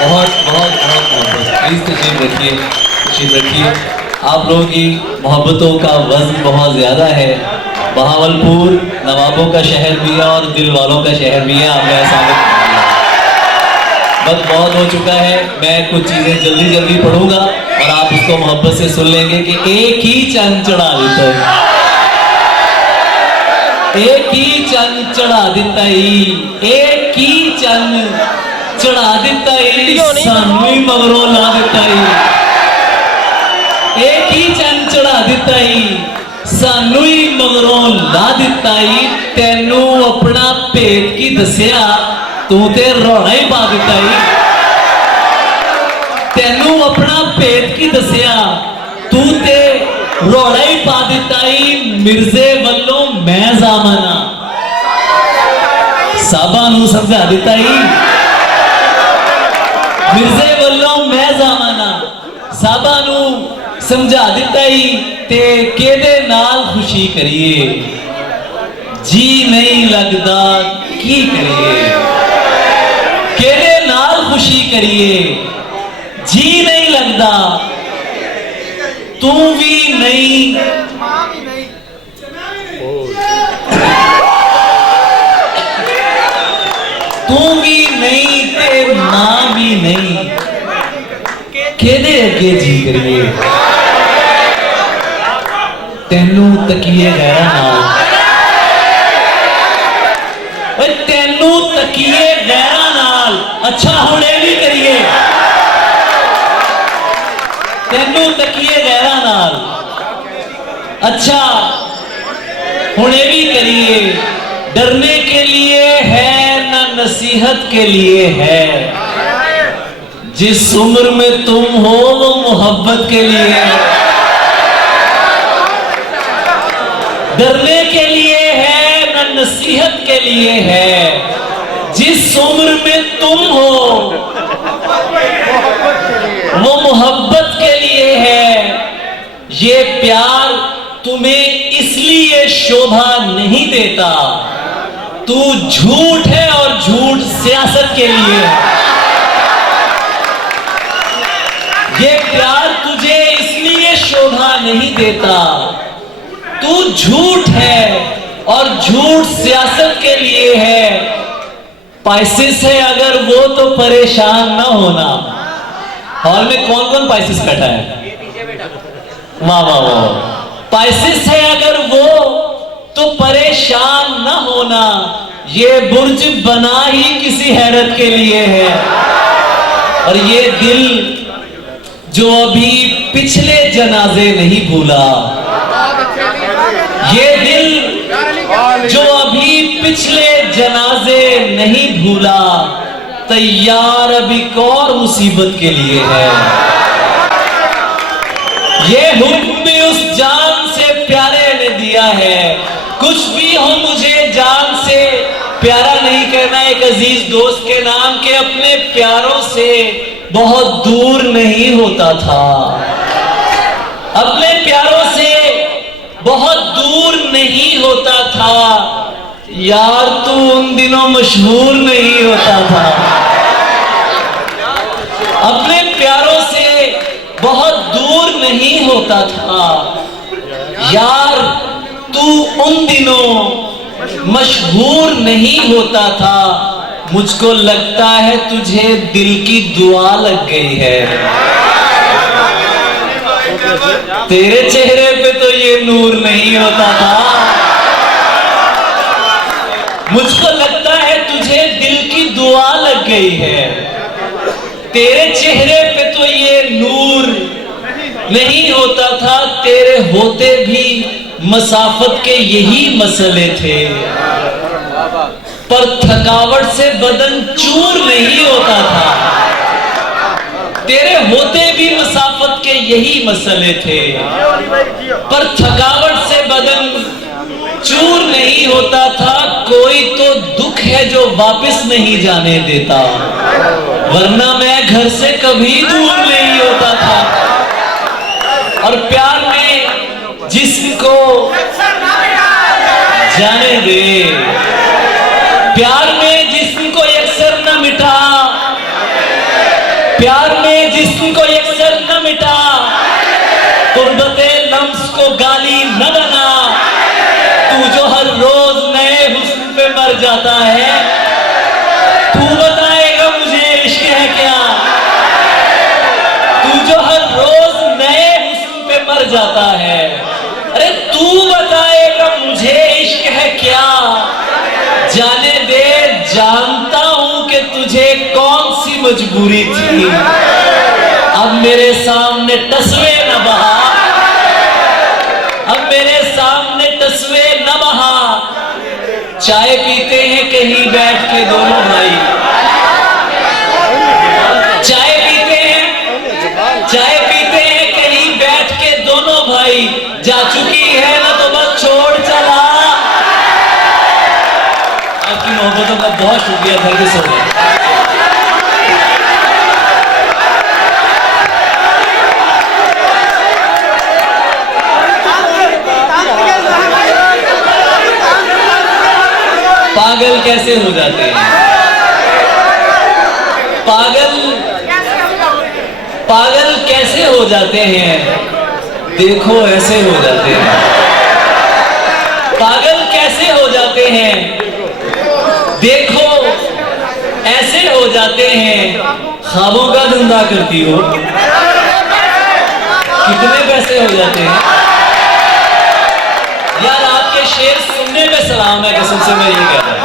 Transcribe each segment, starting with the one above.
बहुत बहुत बहुत मोहब्बत। प्लीज तशरीफ रखिए। आप लोगों की मोहब्बतों का वजन बहुत ज़्यादा है। बहावलपुर नवाबों का शहर भी है और दिल वालों का शहर भी है। आपने ऐसा वक्त बहुत हो चुका है। मैं कुछ चीज़ें जल्दी जल्दी पढ़ूंगा और आप उसको मोहब्बत से सुन लेंगे कि एक ही चंद चढ़ा देता है, एक ही चंद चढ़ा देता ही, एक ही चंद चढ़ा देता ही, सानू ही मगरों ला देता ही। एक ही चंद चढ़ा देता ही, सानू ही मगरों ला देता ही। तेनू अपना भेद की दसिया, तू ते रोना ही पा देता ही। तेनू अपना भेद की दसिया, तू ते रोड़ा ही पा देता ही। मिर्जे वल्लों मैं जामना, साबा नू समझा देता ही। मिर्जे वल्लों मैं जामना, साबा नू समझा देता ही। ते केदे नाल खुशी करिए, जी नहीं लगदा की करिए। केदे नाल खुशी करिए, जी नहीं लगदा, तू भी नहीं, तू भी नहीं ते मां भी नहीं। केदे अगे जी करिए, तेनू तकिए गैरा नाल, तेनू तकिए गैरा नाल। अच्छा हुण ये भी करिए, तेनू तकिए गैरा नाल। अच्छा हुण ये भी करिए, डरने के लिए है ना नसीहत के लिए है। जिस उम्र में तुम हो वो मोहब्बत के लिए है। डरने के लिए है ना नसीहत के लिए है। जिस उम्र में तुम हो वो मोहब्बत के लिए है। ये प्यार तुम्हें इसलिए शोभा नहीं देता, तू झूठ है और झूठ सियासत के लिए है। ये प्यार तुझे इसलिए शोभा नहीं देता, तू झूठ है और झूठ सियासत के लिए है। पाइसिस है अगर वो तो परेशान ना होना। हॉल में कौन कौन पाइसिस बैठा है? वाह वाह वाह। पाइसिस है अगर वो तो परेशान ना होना। ये बुर्ज बना ही किसी हैरत के लिए है। और ये दिल जो अभी पिछले जनाजे नहीं भूला, ये दिल जो अभी पिछले जनाजे नहीं भूला, तैयार अब एक और मुसीबत के लिए है। ये हुक्म भी उस जान से प्यारे ने दिया है। कुछ भी हो मुझे जान से प्यारा नहीं करना। एक अजीज दोस्त के नाम के अपने प्यारों से बहुत दूर नहीं होता था, अपने प्यारों से बहुत दूर नहीं होता था। यार तू उन दिनों मशहूर नहीं होता था। अपने प्यारों से बहुत दूर नहीं होता था। यार तू उन दिनों मशहूर नहीं होता था। मुझको लगता है तुझे दिल की दुआ लग गई है। तेरे चेहरे पे तो ये नूर नहीं होता था। मुझको लगता है तुझे दिल की दुआ लग गई है। तेरे चेहरे पे तो ये नूर नहीं होता था। तेरे होते भी मसाफत के यही मसले थे, पर थकावट से बदन चूर नहीं होता था। तेरे होते भी मसाफत के यही मसले थे, पर थकावट से बदन चूर नहीं होता था। कोई तो दुख है जो वापस नहीं जाने देता, वरना मैं घर से कभी दूर नहीं होता था। और प्यार में जिसको जाने दे, प्यार में जिसको अक्सर न मिटा, प्यार में जिस्म को यकसर न मिटा, तुर्बते लम्स को गाली न बना। तू जो हर रोज नए हुस्न पे मर जाता है, तू बताएगा मुझे इश्क है क्या। तू जो हर रोज नए हुस्न पे मर जाता है, अरे तू बताएगा मुझे इश्क है क्या। जाने दे, जानता हूं कि तुझे कौन सी मजबूरी थी। अब मेरे सामने तस्वे न बहा, अब मेरे सामने तस्वे न बहा। चाय पीते हैं कहीं बैठ के दोनों भाई, चाय पीते हैं कहीं बैठ के दोनों भाई। जा चुकी है ना तो बस छोड़ चला। आपकी मोहब्बतों का बहुत शुक्रिया। घर के सो गए। पागल कैसे हो जाते हैं, पागल कैसे हो जाते हैं, देखो ऐसे हो जाते हैं। पागल कैसे हो जाते हैं, देखो ऐसे हो जाते हैं। ख्वाबों का धंधा करती हो, कितने पैसे हो जाते हैं। यार आपके शेर सुनने में सलाम है, कसम से मैं ये कह रहा हूं।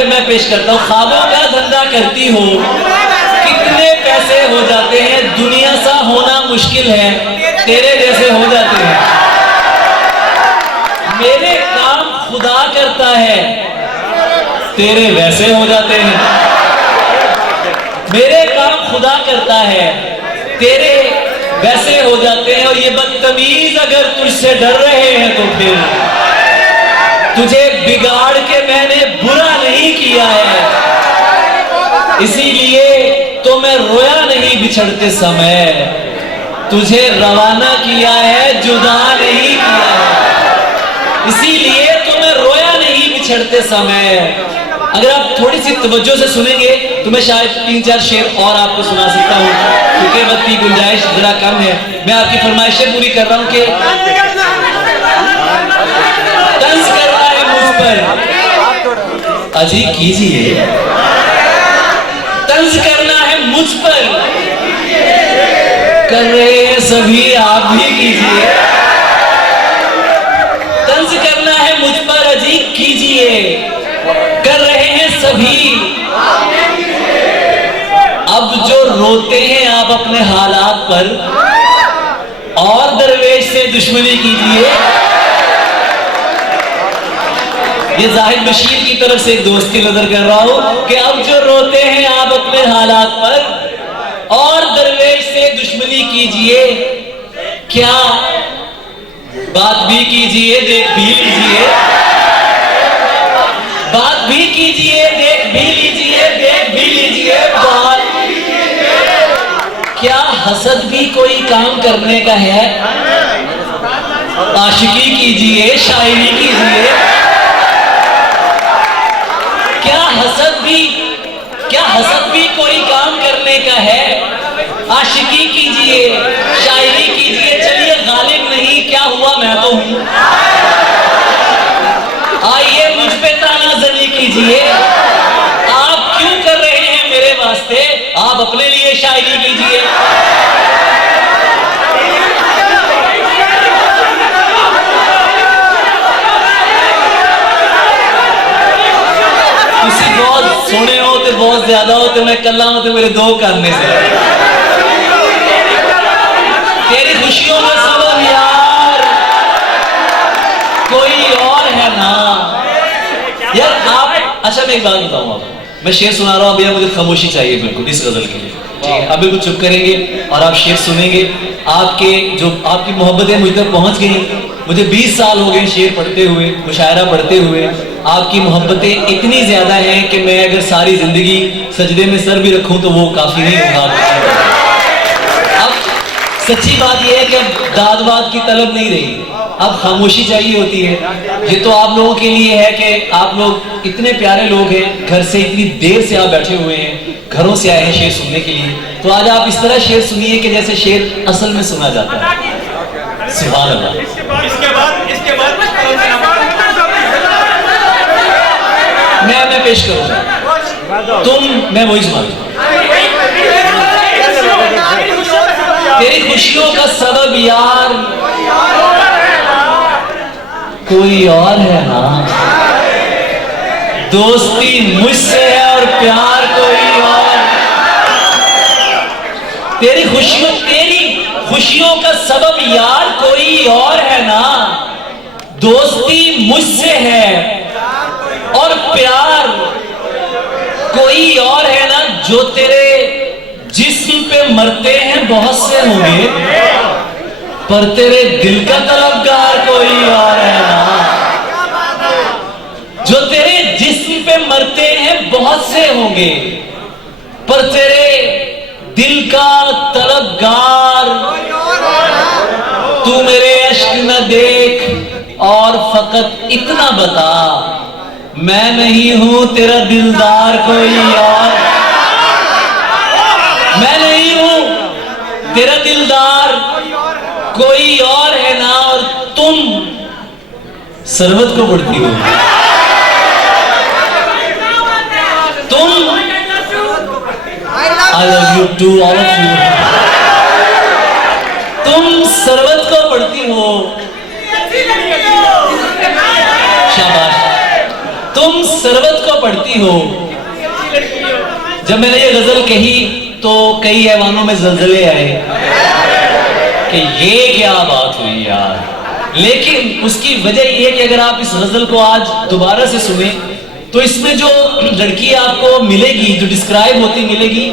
मैं पेश करता हूं। ख्वाबों का धंधा करती हो, कितने पैसे हो जाते हैं। दुनिया सा होना मुश्किल है, तेरे जैसे हो जाते हैं। मेरे काम खुदा करता है, तेरे वैसे हो जाते हैं। मेरे काम खुदा करता है, तेरे वैसे हो जाते हैं। और ये बदतमीज अगर तुझसे डर रहे हैं तो फिर तुझे बिगाड़ के मैंने बुरा नहीं किया है, इसीलिए तो मैं रोया नहीं बिछड़ते समय। तुझे रवाना किया है, जुदा नहीं किया है, इसीलिए तो मैं रोया नहीं बिछड़ते समय। अगर आप थोड़ी सी तवज्जो से सुनेंगे तो मैं शायद 3-4 शेर और आपको सुना सकता हूँ, क्योंकि वक्त की गुंजाइश जरा कम है। मैं आपकी फरमाइशें पूरी कर रहा हूँ कि तंज कर रहा है मुझ पर, अजी कीजिए। तंज करना है मुझ पर, कर रहे हैं सभी, आप भी कीजिए। तंज करना है मुझ पर, अजी कीजिए, कर रहे हैं सभी। अब जो रोते हैं आप अपने हालात पर, और दरवेश से दुश्मनी कीजिए। ये जाहिद बशीर की तरफ से एक दोस्त की नजर कर रहा हूं कि अब जो रोते हैं आप अपने हालात पर, और दरवेश से दुश्मनी कीजिए। क्या बात भी कीजिए, देख भी लीजिए। बात भी कीजिए, देख भी लीजिए, देख भी लीजिए। बात क्या हसद भी कोई काम करने का है। आशिकी कीजिए, शायरी कीजिए। क्या हसद भी कोई काम करने का है। आशिकी कीजिए, शायरी कीजिए। चलिए गालिब नहीं, क्या हुआ मैं तो हूं। आइए मुझ पे तानाज़नी कीजिए। आप क्यों कर रहे हैं मेरे वास्ते, आप अपने लिए शायरी कीजिए। तुसी बहुत सोने हो तो बहुत ज्यादा हो तो मैं कल्ला हूं तो मेरे 2 करने से। तेरी खुशियों में सबब यार कोई और है ना यार। आप अच्छा मैं एक बात बताऊं आपको, मैं शेर सुना रहा हूं भैया, मुझे खामोशी चाहिए बिल्कुल इस गजल के लिए, ठीक है। आप बिल्कुल चुप करेंगे और आप शेर सुनेंगे। आपकी मोहब्बतें मुझ तक पहुंच गई। मुझे 20 साल हो गए शेर पढ़ते हुए, मुशायरा पढ़ते हुए। आपकी मोहब्बतें इतनी ज्यादा हैं कि मैं अगर सारी जिंदगी सजदे में सर भी रखूं तो वो काफी नहीं होगा। अब सच्ची बात यह है कि अब दाद वाद की तलब नहीं रही, अब खामोशी चाहिए होती है। ये तो आप लोगों के लिए है कि आप लोग इतने प्यारे लोग हैं, घर से इतनी देर से आप बैठे हुए हैं, घरों से आए हैं शेर सुनने के लिए। तो आज आप इस तरह शेर सुनिए कि जैसे शेर असल में सुना जाता है। सुभान अल्लाह। मैं पेश करूंगा, मैं वही सुना। तेरी खुशियों का सबब यार कोई और है ना, दोस्ती मुझसे है और प्यार कोई और। तेरी खुशियों का सबब यार कोई और है ना, दोस्ती मुझसे है और प्यार कोई और है ना। जो तेरे जिस्म पे मरते हैं बहुत से होंगे, पर तेरे दिल का तलबगार कोई और है ना। जो तेरे जिस्म पे मरते हैं बहुत से होंगे, पर तेरे दिल का तलबगार। तू मेरे अश्क न देख और फकत इतना बता, मैं नहीं हूं तेरा दिलदार कोई और। मैं नहीं हूं तेरा दिलदार कोई और है ना। और तुम सरवत को पढ़ती हो, तुम I love you too, all of you। तुम सरवत को पढ़ती हो, शाबाश। तुम सरवत को पढ़ती हो। जब मैंने ये गजल कही तो कई ऐवानों में जलजले आए कि ये क्या बात हुई यार। लेकिन उसकी वजह ये कि अगर आप इस गजल को आज दोबारा से सुने तो इसमें जो लड़की आपको मिलेगी, जो डिस्क्राइब होती मिलेगी,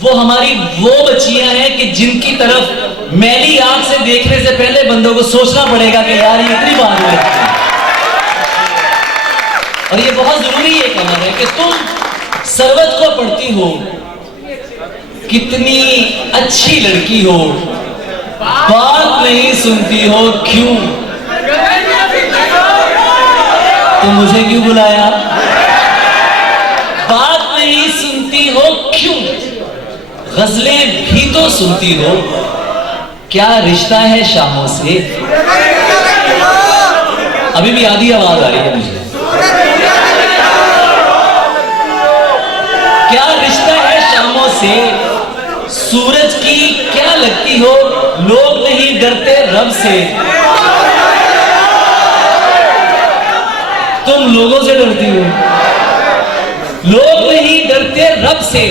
वो हमारी वो बच्चियां हैं कि जिनकी तरफ मैली आंख से देखने से पहले बंदों को सोचना पड़ेगा कि यार ये इतनी बात हुई। और ये बहुत जरूरी है कमर है कि तुम सरवत को पढ़ती हो। कितनी अच्छी लड़की हो, बात नहीं सुनती हो क्यों? तो मुझे क्यों बुलाया? बात नहीं सुनती हो क्यों? गजलें भी तो सुनती हो, क्या रिश्ता है शामों से? अभी भी आधी आवाज आ रही है मुझे। क्या रिश्ता है शामों से? सूरज की क्या लगती हो? लोग नहीं डरते रब से, तुम लोगों से डरती हो। लोग नहीं डरते रब से,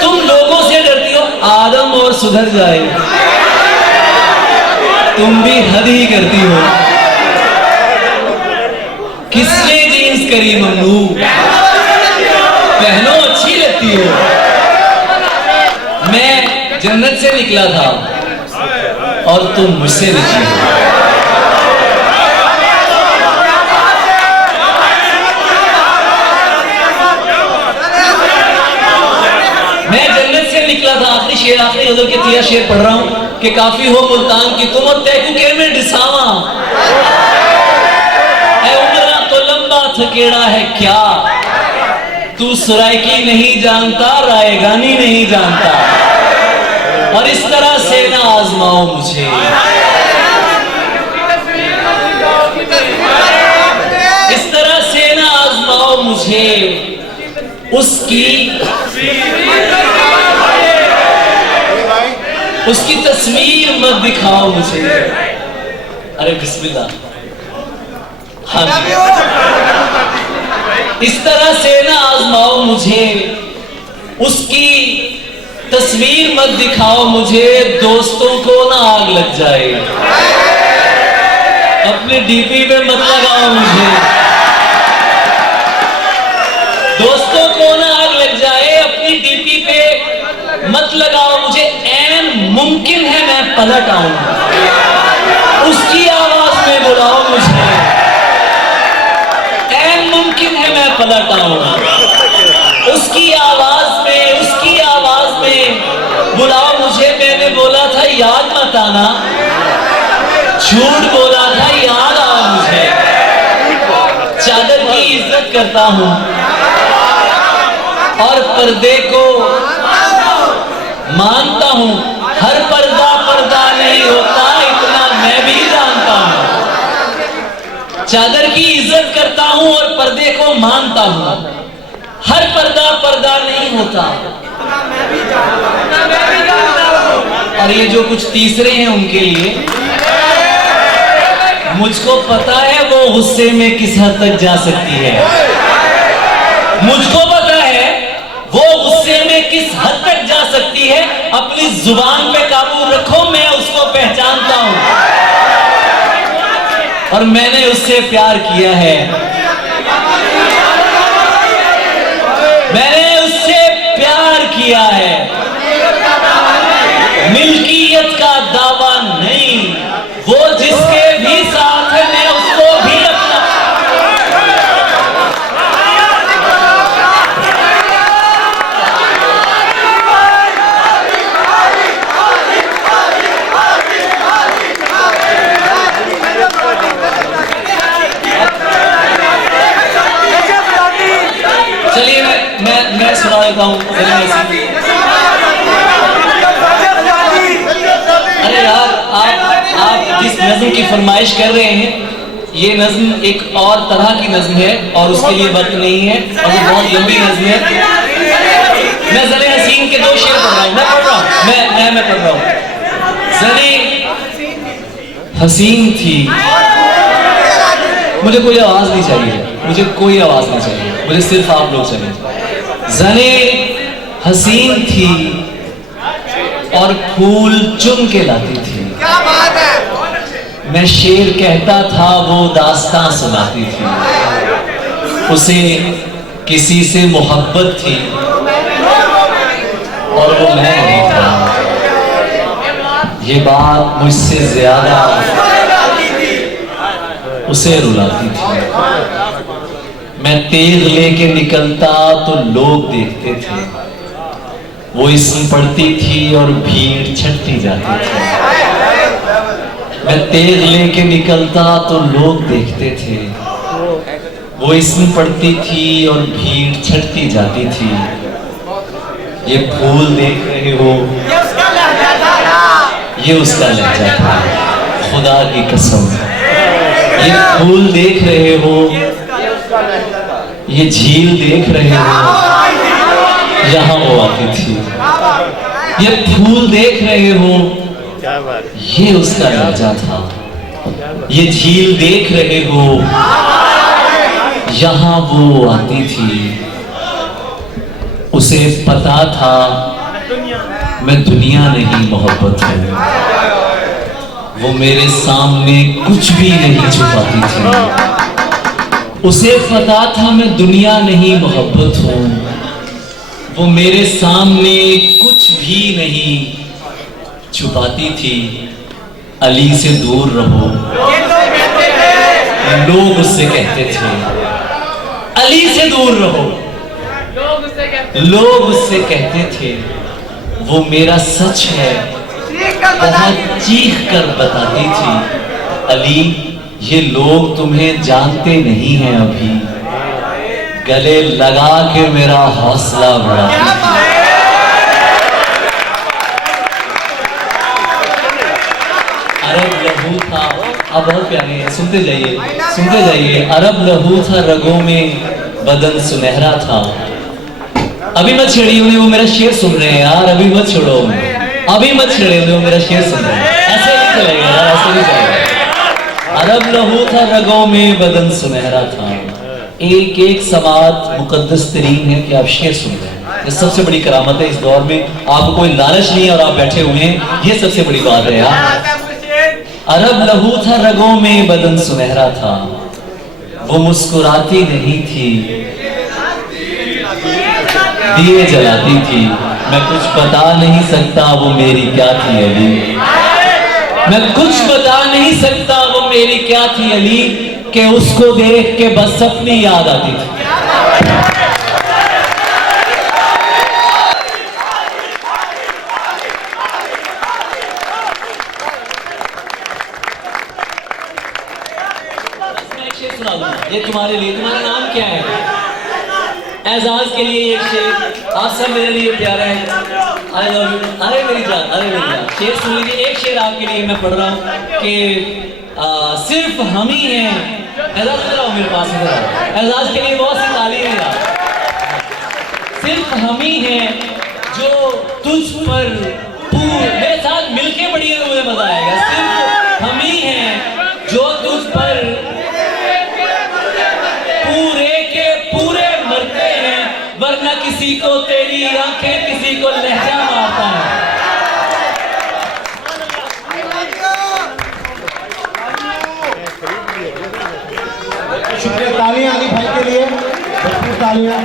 तुम लोगों से डरती हो। आदम और सुधर जाए, तुम भी हद ही करती हो। किसने जीन्स करी ममनू, पहनो अच्छी लगती हो। मैं जन्नत से निकला था और तुम मुझसे निकली हो। मैं जन्नत से निकला था। आखिरी शेर, आखिरी गजल के 13 शेर पढ़ रहा हूं कि काफी हो मुल्तान की तुम और तैकू के में डिसावा। उम्र तो लंबा थकेड़ा है क्या, तू सरायकी नहीं जानता, रायगानी नहीं जानता। और इस तरह से ना आजमाओ मुझे, इस तरह से ना आजमाओ मुझे। उसकी तस्वीर मत दिखाओ मुझे। अरे बिस्मिल्लाह। हाँ जी, इस तरह से ना आजमाओ मुझे, उसकी तस्वीर मत दिखाओ मुझे। दोस्तों को ना आग लग जाए, अपने डीपी पे मत लगाओ मुझे। दोस्तों को ना आग लग जाए, अपनी डीपी पे मत लगाओ मुझे। ऐन मुमकिन है मैं पलट आऊं, उसकी आवाज में बुलाओ मुझे। ऐन मुमकिन है मैं पलट आऊं, उसकी आवाज में बुलाओ मुझे। मैंने बोला था याद मत आना, झूठ बोला था याद आया मुझे। चादर की इज्जत करता हूं और पर्दे को मानता हूं। हर पर्दा पर्दा नहीं होता, इतना मैं भी जानता हूं। चादर की इज्जत करता हूं और पर्दे को मानता हूं। हर पर्दा पर्दा नहीं होता। और ये जो कुछ तीसरे हैं उनके लिए, मुझको पता है वो गुस्से में किस हद तक जा सकती है। मुझको पता है वो गुस्से में किस हद तक जा सकती है। अपनी जुबान पे काबू रखो, मैं उसको पहचानता हूं और मैंने उससे प्यार किया है। मैंने उससे प्यार किया है। मिल्कियत का दावा नहीं, वो जिसके भी साथ है मैं उसको भी अपना। चलिए मैं सुना देता हूं। अरे यार, आप जिस नज्म की फरमाइश कर रहे हैं, ये नज्म एक और तरह की नज्म है और उसके लिए वक्त नहीं है और वो बहुत लंबी नज्म है। मैं ज़रे हसीन के 2 शेर पढ़ रहा हूँ। मैं पढ़ रहा हूँ, मैं पढ़ रहा हूँ। ज़रे हसीन थी, मुझे कोई आवाज नहीं चाहिए, मुझे कोई आवाज नहीं चाहिए, मुझे सिर्फ आप लोग चाहिए। ज़रे हसीन थी और फूल चुन के लाती थी। क्या बात है। मैं शेर कहता था, वो दास्तां सुनाती थी। उसे किसी से मोहब्बत थी और वो मैं नहीं था। ये बात मुझसे ज्यादा उसे रुलाती थी। मैं तेग लेके निकलता तो लोग देखते थे। वो इसम पड़ती थी और भीड़ छटती जाती थी। मैं तेग लेके निकलता तो लोग देखते थे। वो इसम पड़ती थी और भीड़ छटती जाती थी। ये फूल देख रहे हो, ये उसका लहजा था, खुदा की कसम। ये फूल देख रहे हो, ये झील देख रहे हो, यहां वो आती थी। ये फूल देख रहे हो, ये उसका लहजा था। ये झील देख रहे हो, यहां वो आती थी। उसे पता था मैं दुनिया नहीं मोहब्बत हूं। वो मेरे सामने कुछ भी नहीं छुपाती थी। उसे पता था मैं दुनिया नहीं मोहब्बत हूं। वो मेरे सामने कुछ भी नहीं छुपाती थी। अली से दूर रहो, लोग उससे कहते थे। अली से दूर रहो, लोग उससे कहते थे। वो मेरा सच है, बहुत चीख कर बताती थी। अली, ये लोग तुम्हें जानते नहीं हैं अभी। गले लगा के मेरा हौसला बढ़ाती थी। अरब लहू था, आप बहुत प्यारे हैं, सुनते जाइए, सुनते जाइए। अरब लहू था, रगों में बदन सुनहरा था। अभी मत छेड़िए उन्हें, वो मेरा शेर सुन रहे हैं यार। अभी मत छोड़ो उन्हें, अभी मत छेड़िए उन्हें, वो मेरा शेर सुन रहे हैं। ऐसे नहीं चलेगा यार, ऐसे नहीं चलेगा। अरब लहू था, रगों में बदन सुनहरा था। एक एक समात मुकद्दस तरीन है कि आप शेर सुन रहे हैं। ये सबसे बड़ी करामत है इस दौर में। आपको कोई लालच नहीं है और आप बैठे हुए हैं, ये सबसे बड़ी बात है यार। अरब लहू था, रगों में बदन सुनहरा था। वो मुस्कुराती नहीं थी, दिए जलाती थी। मैं कुछ बता नहीं सकता वो मेरी क्या थी अली। मैं कुछ बता नहीं सकता वो मेरी क्या थी अली, कि उसको देख के बस अपनी याद आती थी। ये तुम्हारे लिए, तुम्हारा नाम क्या है? एजाज के लिए एक शेर, आप सब मेरे लिए प्यारा है। I love you. अरे मेरी जान, अरे मेरी जान, शेर सुन लीजिए। एक शेर आपके लिए मैं पढ़ रहा हूँ कि सिर्फ हम ही हैं। एजाज इधर आओ मेरे पास, इधर आओ। एजाज के लिए बहुत सी तालीम है यार। सिर्फ हम ही हैं जो तुझ पर मेरे साथ मिलके पढ़िए तो मुझे मजा आएगा। सिर्फ हम ही हैं जो तुझ पर पूरे के पूरे मरते हैं, वरना किसी को तेरी आंखें, किसी को लहजा मारता है। शुक्रिया, तालियां अली भाई के लिए, भरपूर तालियां।